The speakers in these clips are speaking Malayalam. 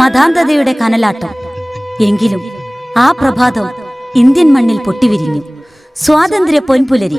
മതാന്തതയുടെ കനലാട്ടം എങ്കിലും ആ പ്രഭാതം ഇന്ത്യൻ മണ്ണിൽ പൊട്ടിവിരിഞ്ഞു സ്വാതന്ത്ര്യ പൊൻപുലരി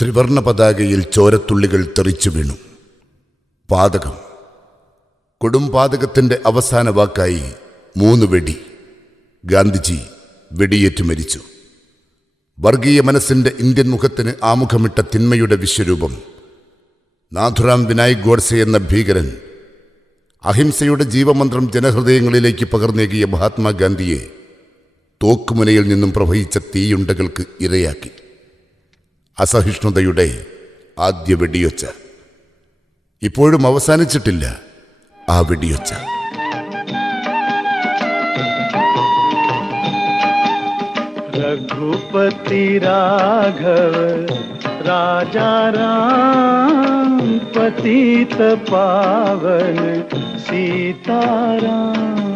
ത്രിവർണ പതാകയിൽ ചോരത്തുള്ളികൾ തെറിച്ചു വീണു പാതകം കൊടുംപാതകത്തിൻ്റെ അവസാന വാക്കായി മൂന്ന് വെടി ഗാന്ധിജി വെടിയേറ്റ് മരിച്ചു വർഗീയ മനസ്സിൻ്റെ ഇന്ത്യൻ മുഖത്തിന് ആമുഖമിട്ട തിന്മയുടെ വിശ്വരൂപം നാഥുറാം വിനായക് ഗോഡ്സെ എന്ന ഭീകരൻ അഹിംസയുടെ ജീവമന്ത്രം ജനഹൃദയങ്ങളിലേക്ക് പകർന്നേകിയ മഹാത്മാഗാന്ധിയെ തോക്കുമുനയിൽ നിന്നും പ്രവഹിച്ച തീയുണ്ടകൾക്ക് ഇരയാക്കി അസഹിഷ്ണുതയുടെ ആദ്യ വെടിയൊച്ച ഇപ്പോഴും അവസാനിച്ചിട്ടില്ല ആ വെടിയൊച്ച രഘുപതി രാഘവ രാജാ പതിത പാവന സീതാരാം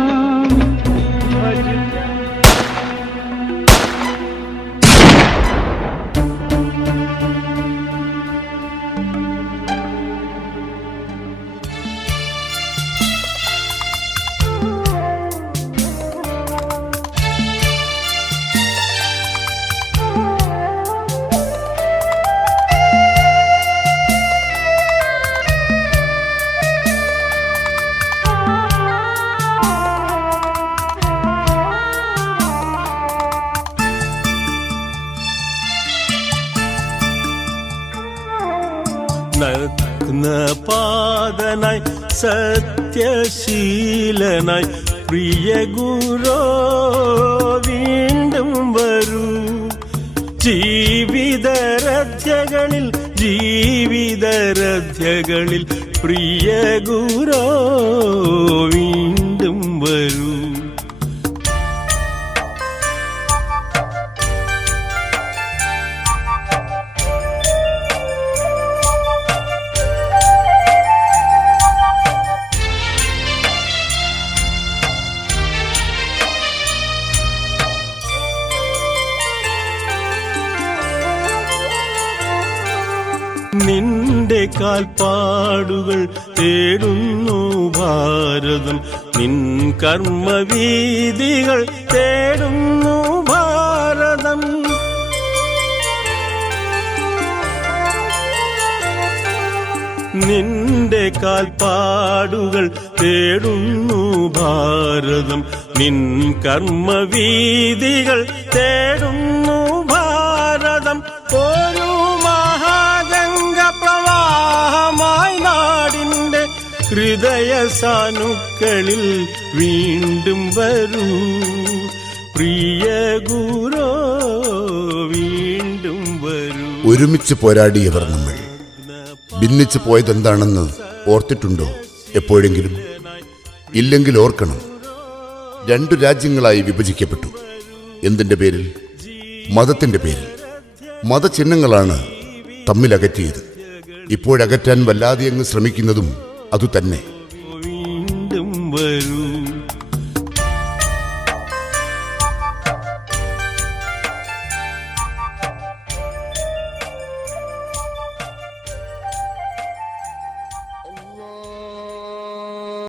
നഗ്നപാതനായി സത്യശീലനായി പ്രിയ ഗുരോ വീണ്ടും വരൂ ജീവിതരഥ്യകളിൽ ജീവിതരഥ്യകളിൽ പ്രിയ ഗുരോ വീണ്ടും വരൂ നിന്റെ കാൽപ്പാടുകൾ തേടുന്നു ഭാരതം നിൻ കർമ്മവീതികൾ തേടുന്നു ഭാരതം നിന്റെ കാൽപ്പാടുകൾ തേടുന്നു ഭാരതം നിൻ കർമ്മവീതികൾ തേടുന്നു ഭാരതം ഓ ഹൃദയ സാനുക്കളിൽ വീണ്ടും വരൂ പ്രിയ ഗുരോ വീണ്ടും വരൂ ഒരുമിച്ച് പോരാടിയവർ നമ്മൾ ഭിന്നിച്ചു പോയതെന്താണെന്ന് ഓർത്തിട്ടുണ്ടോ എപ്പോഴെങ്കിലും ഇല്ലെങ്കിൽ ഓർക്കണം രണ്ടു രാജ്യങ്ങളായി വിഭജിക്കപ്പെട്ടു എന്തിൻ്റെ പേരിൽ മതത്തിൻ്റെ പേരിൽ മതചിഹ്നങ്ങളാണ് തമ്മിലകറ്റിയത് ഇപ്പോഴകറ്റാൻ വല്ലാതെ അങ്ങ് ശ്രമിക്കുന്നതും അതുതന്നെ വീണ്ടും വരൂ